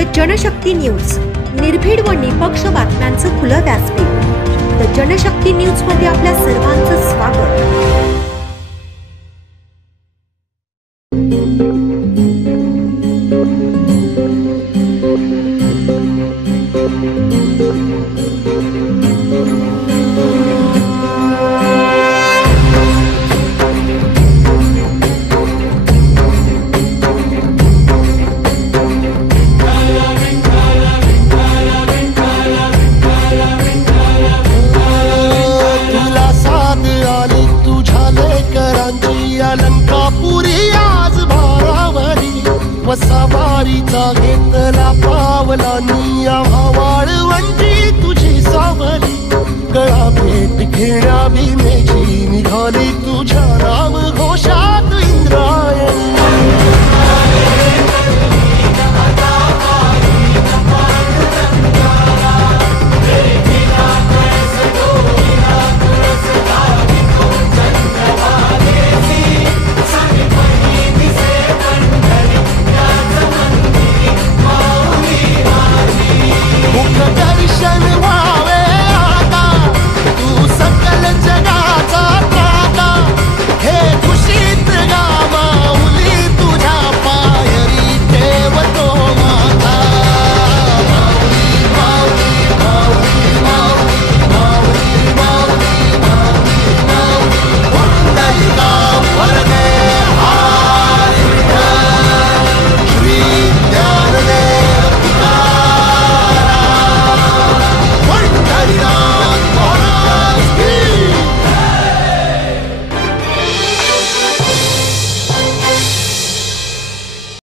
The Janshakti news, निर्भीड व निपक्ष बातम्यांचं खुलं व्यासपीठ। द जनशक्ती न्यूज मध्ये आपल्या सर्वांचं स्वागत। अलंकापुरी आज भारावरी वसावारीचा घेतला पावलांनी